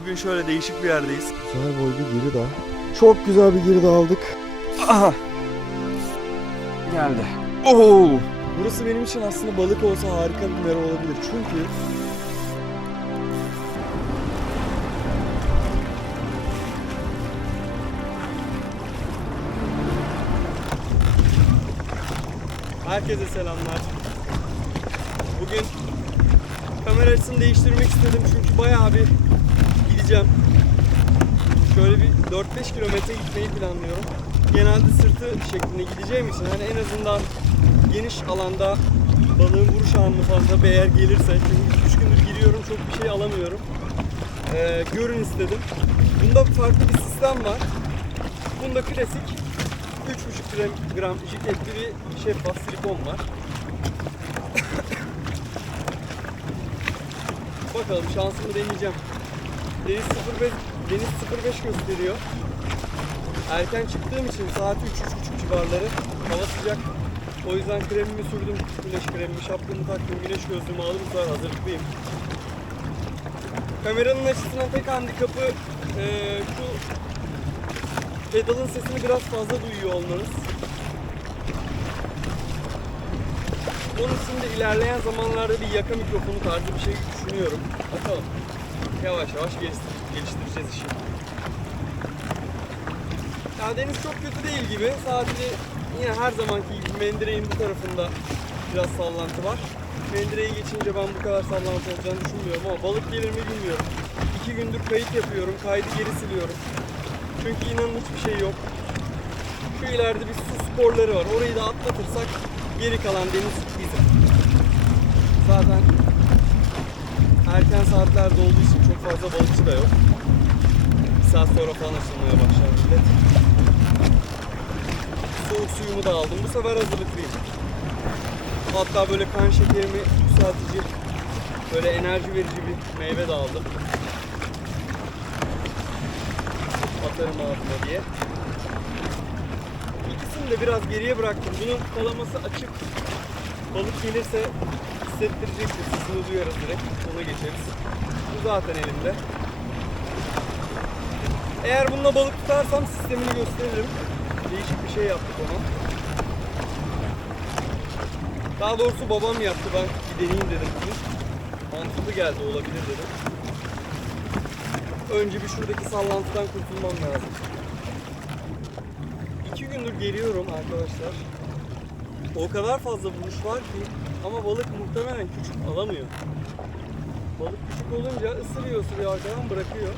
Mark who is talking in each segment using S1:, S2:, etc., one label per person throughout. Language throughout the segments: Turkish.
S1: Bugün şöyle değişik bir yerdeyiz.
S2: Güzel boy bir giri daha. Çok güzel bir giri daha aldık.
S1: Aha. Geldi. Oo. Burası benim için aslında balık olsa harika bir mera olabilir. Çünkü Herkese selamlar. Bugün kamera açısını değiştirmek istedim çünkü bayağı bir gideceğim. Şöyle bir 4-5 kilometre gitmeyi planlıyorum. Genelde sırtı şeklinde gideceğim için hani en azından geniş alanda balığın vuruş anını fazla bir eğer gelirse çünkü 3 gündür giriyorum çok bir şey alamıyorum. Ee, görün istedim. Bunda farklı bir sistem var. Bunda klasik 3,5 gram, jiketli bir şeffaf silikon var. Bakalım şansımı deneyeceğim. Deniz 05, Deniz 05 gösteriyor. Erken çıktığım için saat 3-3.30 civarları. Hava sıcak. O yüzden kremimi sürdüm. Güneş kremimi, şapkamı taktım, güneş gözlüğümü aldım. Sefer hazırlıklıyım. Kameranın açısından tek handikapı eee şu pedalın sesini biraz fazla duyuyor olmanız. Onun için de ilerleyen zamanlarda bir yaka mikrofonu tarzı bir şey düşünüyorum. Bakalım. Yavaş yavaş geliştir- geliştireceğiz işi. Ya deniz çok kötü değil gibi. Sadece yine her zamanki gibi Mendireğin bu tarafında biraz sallantı var. Mendireği geçince ben bu kadar sallantı olacağını düşünmüyorum ama balık gelir mi bilmiyorum. İki gündür kayıt yapıyorum. Kaydı geri siliyorum. Çünkü inanın hiçbir şey yok. Şu ileride bir su sporları var. Orayı da atlatırsak geri kalan deniz bizim. Zaten erken saatlerde olduğu için çok fazla balıkçı da yok. Bir saat sonra falan açılmaya başlar millet. Soğuk suyumu da aldım. Bu sefer hazırlıklıyım. Hatta böyle kan şekerimi yükseltici, böyle enerji verici bir meyve de aldım. Atarım ağzıma diye. İkisini de biraz geriye bıraktım. Bunun kalaması açık. Balık gelirse hissettirecektir. Sesini duyarız direkt. Ona geçeriz. Bu zaten elimde. Eğer bununla balık tutarsam sistemini gösteririm. Değişik bir şey yaptık ona. Daha doğrusu babam yaptı. Ben bir deneyeyim dedim bugün. Mantıklı geldi olabilir dedim. Önce bir şuradaki sallantıdan kurtulmam lazım. İki gündür geliyorum arkadaşlar. O kadar fazla vuruş var ki ama balık muhtemelen küçük alamıyor. Balık küçük olunca ısırıyor ısırıyor arkadan bırakıyor.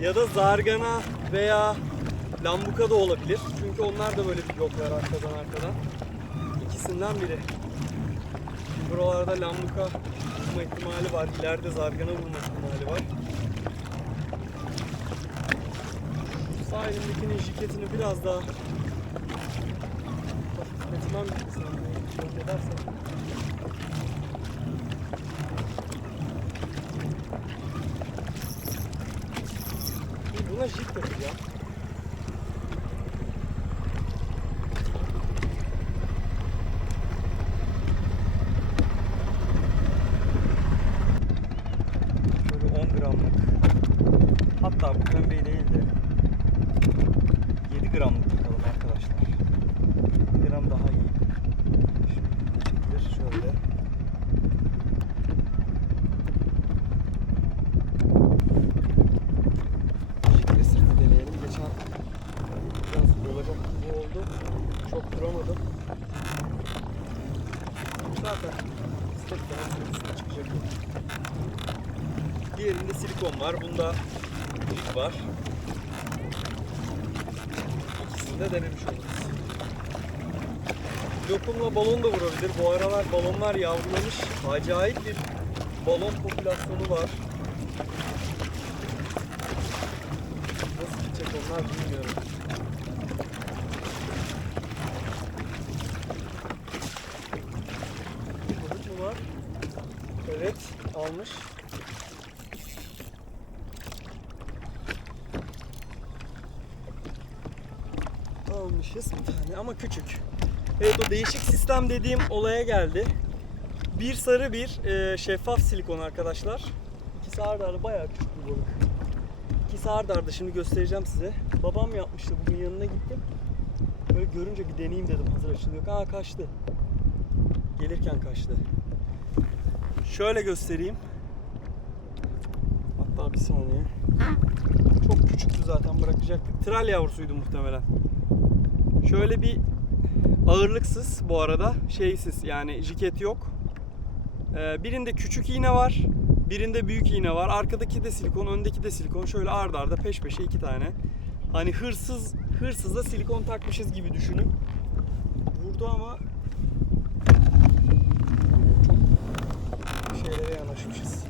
S1: Ya da zargana veya lambuka da olabilir. Çünkü onlar da böyle bir yoklar arkadan arkadan. İkisinden biri. Buralarda lambuka vurma ihtimali var. İleride zargana vurma ihtimali var. Sağ elimdekinin jiketini biraz daha hafifletmem lazım. Fark edersen. Bir Buna jik takacağım. Şöyle 10 gramlık. Hatta bu pembeyi değil de 7 gramlık takalım arkadaşlar. 1 gram daha iyi. Şimdi çekilir şöyle. Şifre sırtı deneyelim. Geçen biraz olacak gibi oldu. Çok duramadım. Zaten Diğerinde silikon var. Bunda ip var. İkisini de denemiş oluruz. Lokumla balon da vurabilir. Bu aralar balonlar yavrulamış. Acayip bir balon popülasyonu var. Nasıl gidecek onlar bilmiyorum. Balık mı var? Evet, almış. Almışız bir tane ama küçük. Evet o değişik sistem dediğim olaya geldi. Bir sarı bir e, şeffaf silikon arkadaşlar. İkisi arda arda bayağı küçük bir balık. İkisi arda arda şimdi göstereceğim size. Babam yapmıştı bugün yanına gittim. Böyle görünce bir deneyeyim dedim hazır açılıyor. Aa kaçtı. Gelirken kaçtı. Şöyle göstereyim. Hatta bir saniye. Çok küçüktü zaten bırakacaktık. Tral yavrusuydu muhtemelen. Şöyle bir ağırlıksız bu arada. Şeysiz yani jiket yok. Ee, birinde küçük iğne var. Birinde büyük iğne var. Arkadaki de silikon, öndeki de silikon. Şöyle ardarda arda peş peşe iki tane. Hani hırsız hırsıza silikon takmışız gibi düşünün. Vurdu ama şeylere yanaşmışız.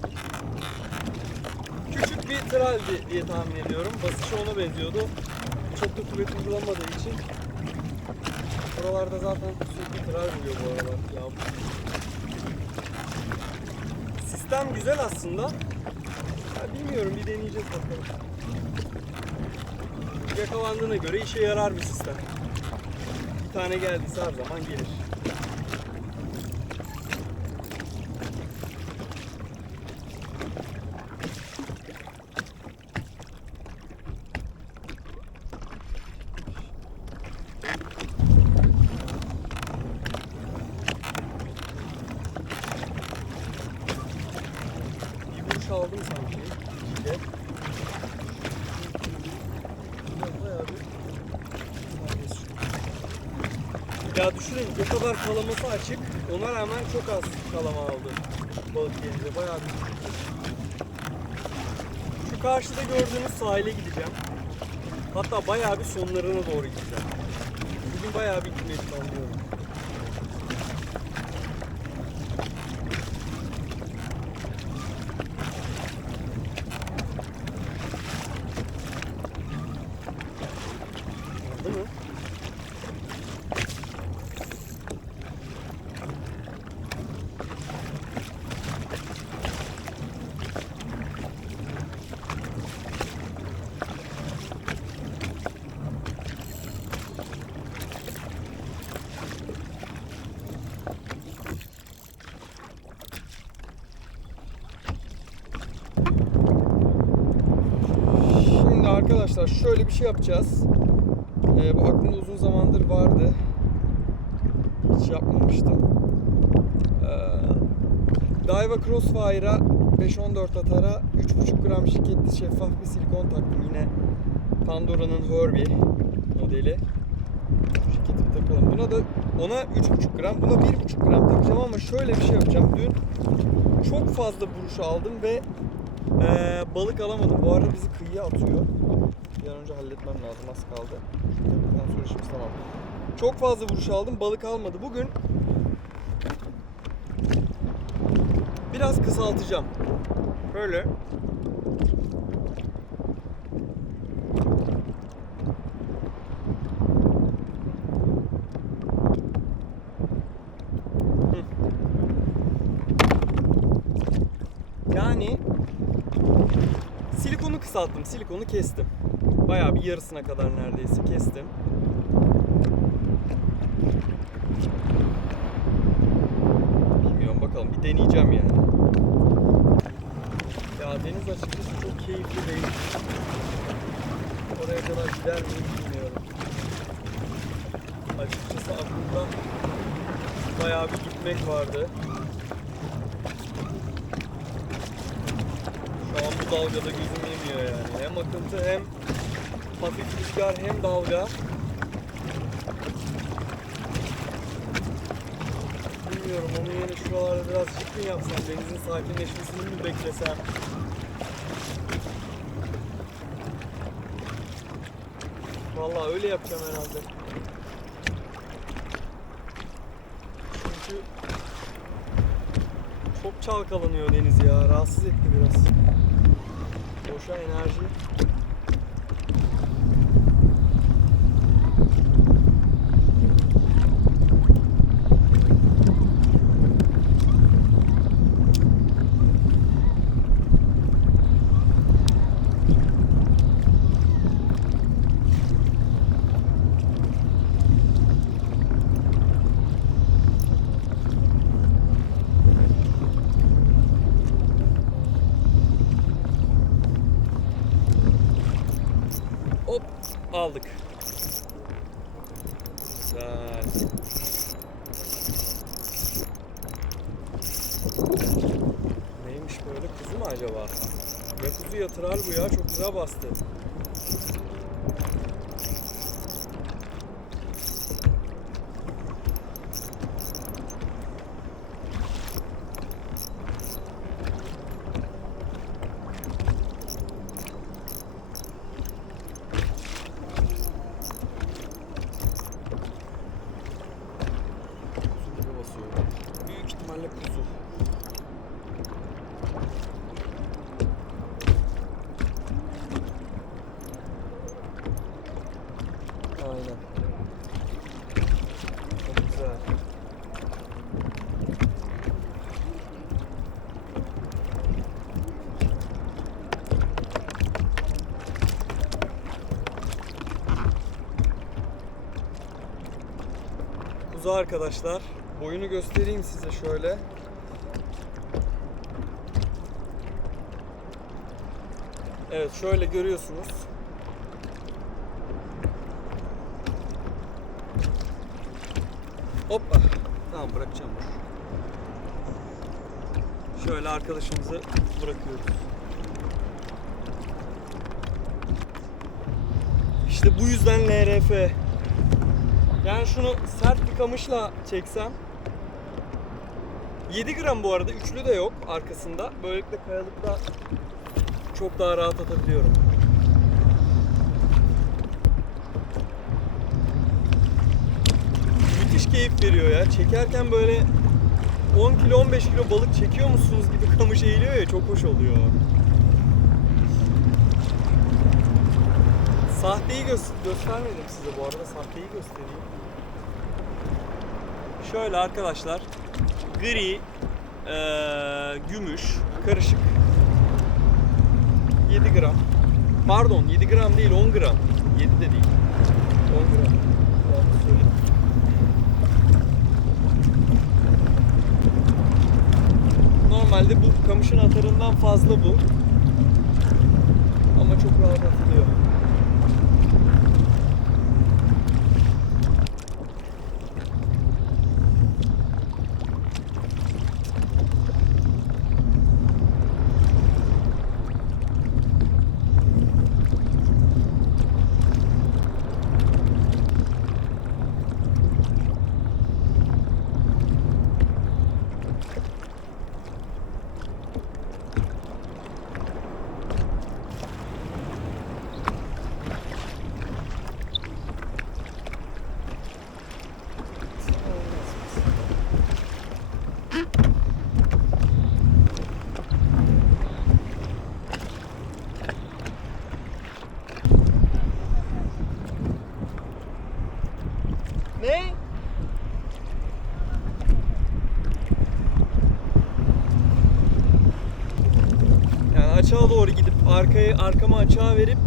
S1: Küçük bir traldi diye tahmin ediyorum. Basışı ona benziyordu. Çok da kuvvet uygulamadığı için Buralarda zaten sürekli tral vuruyor bu aralar. Ya. Sistem güzel aslında. Ya bilmiyorum bir deneyeceğiz bakalım. Yakalandığına göre işe yarar bir sistem. Bir tane geldiyse her zaman gelir. Bir aldım sanki. Bir- Ya düşünün o kadar kalaması açık. Ona rağmen çok az kalama aldı. Balık gelince bayağı bir Şu karşıda gördüğünüz sahile gideceğim. Hatta bayağı bir sonlarına doğru gideceğim. Bugün bayağı bir gitmeyi planlıyorum. Aldı mı? Şimdi arkadaşlar şöyle bir şey yapacağız. Ee, bu aklımda uzun zamandır vardı. Hiç yapmamıştım. Ee, Daiwa Crossfire'a 5-14 atara 3,5 gram şirketli şeffaf bir silikon taktım. Yine Pandora'nın Herbie modeli. Şirketi takalım. Buna da ona 3,5 gram, buna 1,5 gram takacağım ama şöyle bir şey yapacağım. Dün çok fazla vuruş aldım ve ee, balık alamadım. Bu arada bizi kıyıya atıyor. Bir önce halletmem lazım. Az kaldı. Bundan sonra işimiz tamam. Çok fazla vuruş aldım. Balık almadı. Bugün biraz kısaltacağım. Böyle. Yani Silikonu kısalttım, silikonu kestim. Bayağı bir yarısına kadar neredeyse kestim. Bilmiyorum bakalım bir deneyeceğim yani. Ya deniz açıkçası çok keyifli değil. Oraya kadar gider miyim bilmiyorum. Açıkçası aklımda bayağı bir gitmek vardı. Şu an bu dalgada gözüm yemiyor yani. Hem akıntı hem hafif rüzgar hem dalga. Bilmiyorum onu yine şuralarda biraz çıkın yapsam, denizin sakinleşmesini mi beklesem. Vallahi öyle yapacağım herhalde. Çünkü çok çalkalanıyor deniz ya. Rahatsız etti biraz. enerji enerji. Aldık. Güzel. Neymiş böyle kuzu mu acaba? Ya kuzu ya tral bu ya çok güzel bastı. Kuzu gibi basıyor. Büyük ihtimalle kuzu. Aynen. Çok güzel. Kuzu arkadaşlar. Boyunu göstereyim size şöyle. Evet şöyle görüyorsunuz. Hoppa. Tamam bırakacağım dur. Şöyle arkadaşımızı bırakıyoruz. İşte bu yüzden LRF. Yani şunu sert bir kamışla çeksem 7 gram bu arada üçlü de yok arkasında. Böylelikle kayalıkta çok daha rahat atabiliyorum. Müthiş keyif veriyor ya. Çekerken böyle 10 kilo 15 kilo balık çekiyor musunuz gibi kamış eğiliyor ya çok hoş oluyor. Sahteyi gö- göstermedim size bu arada. Sahteyi göstereyim. Şöyle arkadaşlar. Gri, eee, gümüş, karışık. 7 gram. Pardon 7 gram değil 10 gram. 7 de değil. 10 gram. Normalde bu kamışın atarından fazla bu. Ama çok rahat atılıyor. Ne? Yani açığa doğru gidip arkayı arkama açığa verip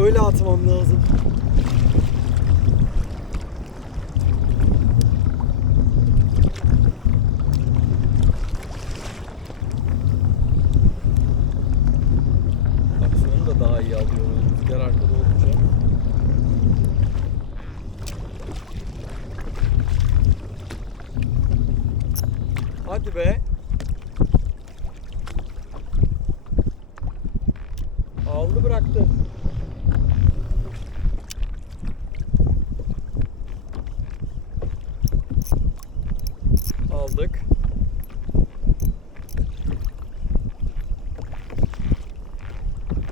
S1: öyle atmam lazım. Aksiyonu da daha iyi alıyor rüzgar arkada olunca. Hadi be. Aldı bıraktı. Aldık.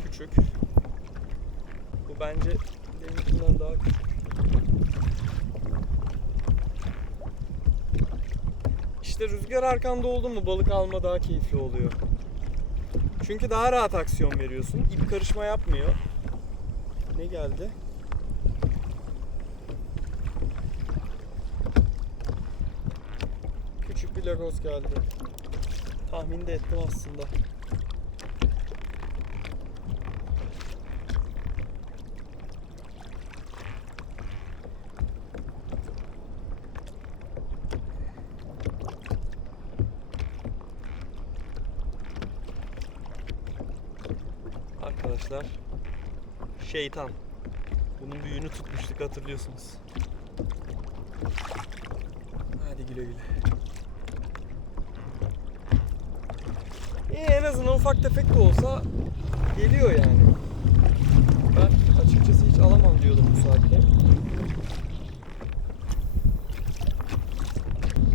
S1: Küçük. Bu bence deminkinden daha küçük. İşte rüzgar arkanda oldu mu balık alma daha keyifli oluyor. Çünkü daha rahat aksiyon veriyorsun. İp karışma yapmıyor. Ne geldi? Küçük bir lagos geldi. Tahmin de ettim aslında. Arkadaşlar şeytan Bunun büyüğünü tutmuştuk hatırlıyorsunuz. Hadi güle güle. İyi en azından ufak tefek de olsa geliyor yani. Ben açıkçası hiç alamam diyordum bu saatte.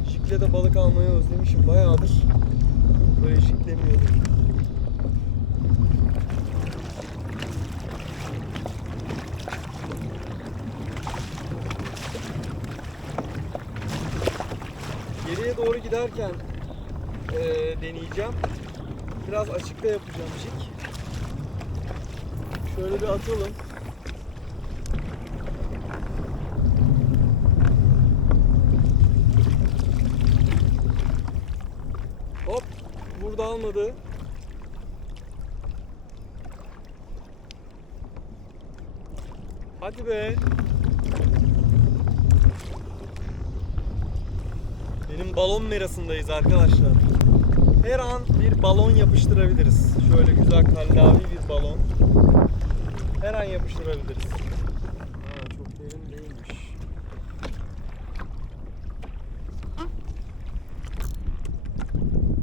S1: Jikle de balık almayı özlemişim bayağıdır. Böyle jiklemiyordum. Geriye doğru giderken eee, deneyeceğim. Biraz açıkta yapacağım jig. Şöyle bir atalım. Hop. Burada almadı. Hadi be. Benim balon merasındayız arkadaşlar. Her an bir balon yapıştırabiliriz. Şöyle güzel kallavi bir balon. Her an yapıştırabiliriz. Ha, çok derin değilmiş.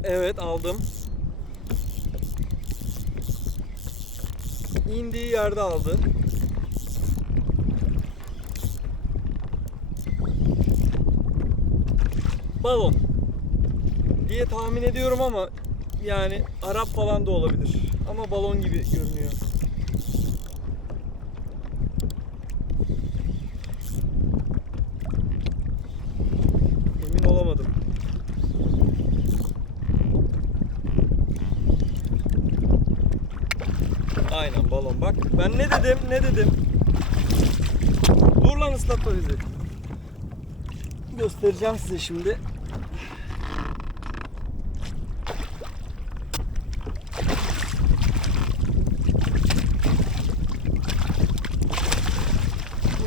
S1: Evet aldım. İndiği yerde aldı. Balon diye tahmin ediyorum ama yani Arap falan da olabilir. Ama balon gibi görünüyor. Emin olamadım. Aynen balon bak. Ben ne dedim ne dedim. Dur lan ıslatma bizi. Göstereceğim size şimdi.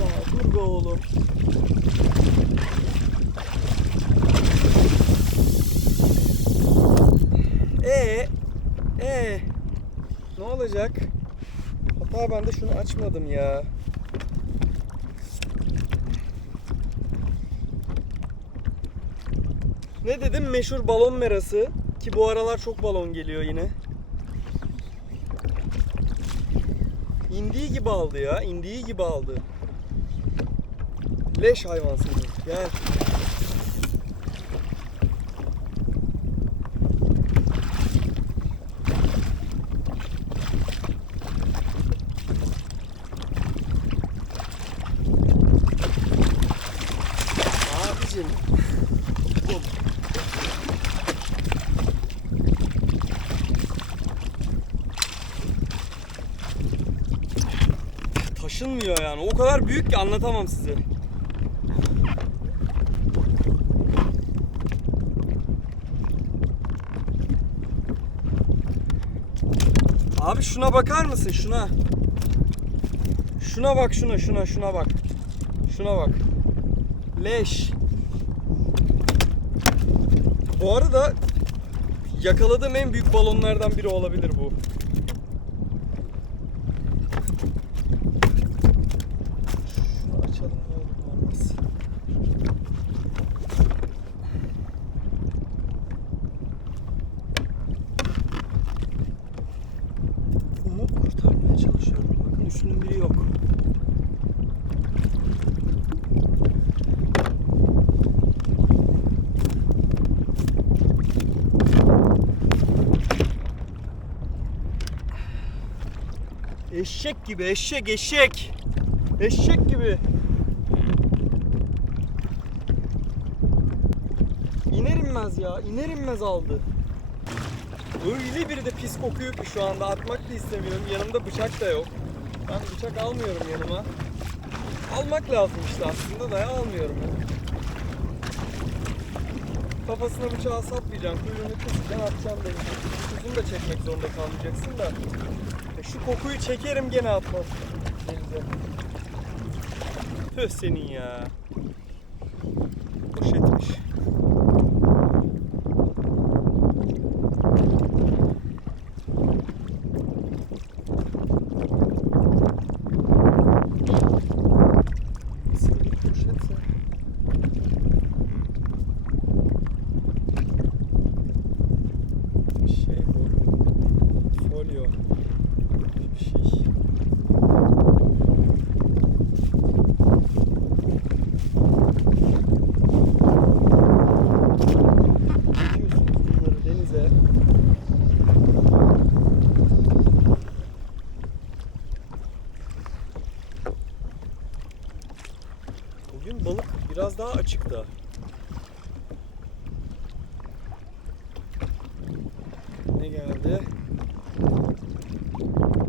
S1: Ya dur be oğlum. Ee, ee, ne olacak? Hatta ben de şunu açmadım ya. Ne dedim? Meşhur balon merası. Ki bu aralar çok balon geliyor yine. İndiği gibi aldı ya. indiği gibi aldı. Leş hayvan seni. Gel. Taşınmıyor yani. O kadar büyük ki anlatamam size. Abi şuna bakar mısın? Şuna. Şuna bak şuna şuna şuna bak. Şuna bak. Leş. Bu arada yakaladığım en büyük balonlardan biri olabilir bu. Şunu açalım ne olur ne olmaz. Bunu kurtarmaya çalışıyorum. Bakın üçünün biri yok. Eşek gibi eşek eşek. Eşek gibi. İner inmez ya iner aldı. Öyle bir de pis kokuyor ki şu anda atmak da istemiyorum. Yanımda bıçak da yok. Ben bıçak almıyorum yanıma. Almak lazım işte aslında da ya almıyorum ya. Kafasına bıçağı saplayacağım, kuyruğunu keseceksin, atacaksın denize. Uzun da çekmek zorunda kalmayacaksın da. E şu kokuyu çekerim gene atmaz denize. Tüh senin ya. Poşetmiş. Şey bu. Folyo. Bir şey. Çekiyorsunuz bunları denize. Bugün balık biraz daha açıkta. Ne geldi?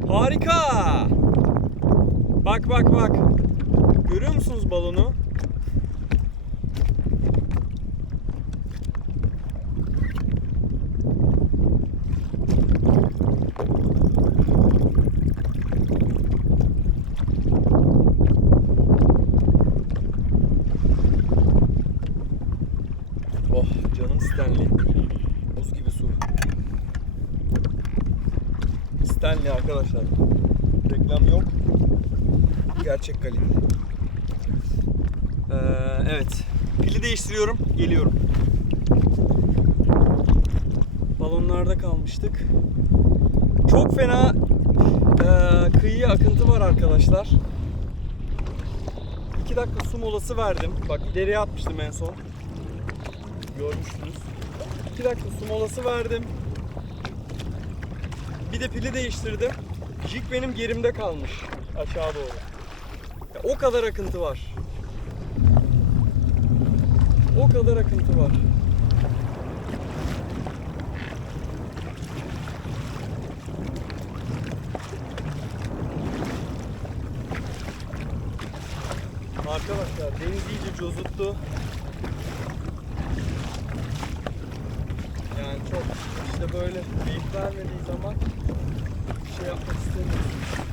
S1: Harika! Bak bak bak. Görüyor musunuz balonu? Oh canım Stanley. Buz gibi su. Stanley arkadaşlar. Reklam yok. Gerçek kalite. Ee, evet. Pili değiştiriyorum. Geliyorum. Balonlarda kalmıştık. Çok fena ee, kıyıya akıntı var arkadaşlar. 2 dakika su molası verdim. Bak ileriye atmıştım en son. Görmüştünüz. 2 dakika su molası verdim. Bir de pili değiştirdim. Jig benim gerimde kalmış aşağı doğru. Ya o kadar akıntı var. O kadar akıntı var. Arkadaşlar deniz iyice cozuttu. Yani çok işte böyle keyif vermediği zaman bir şey yapmak istemiyorum.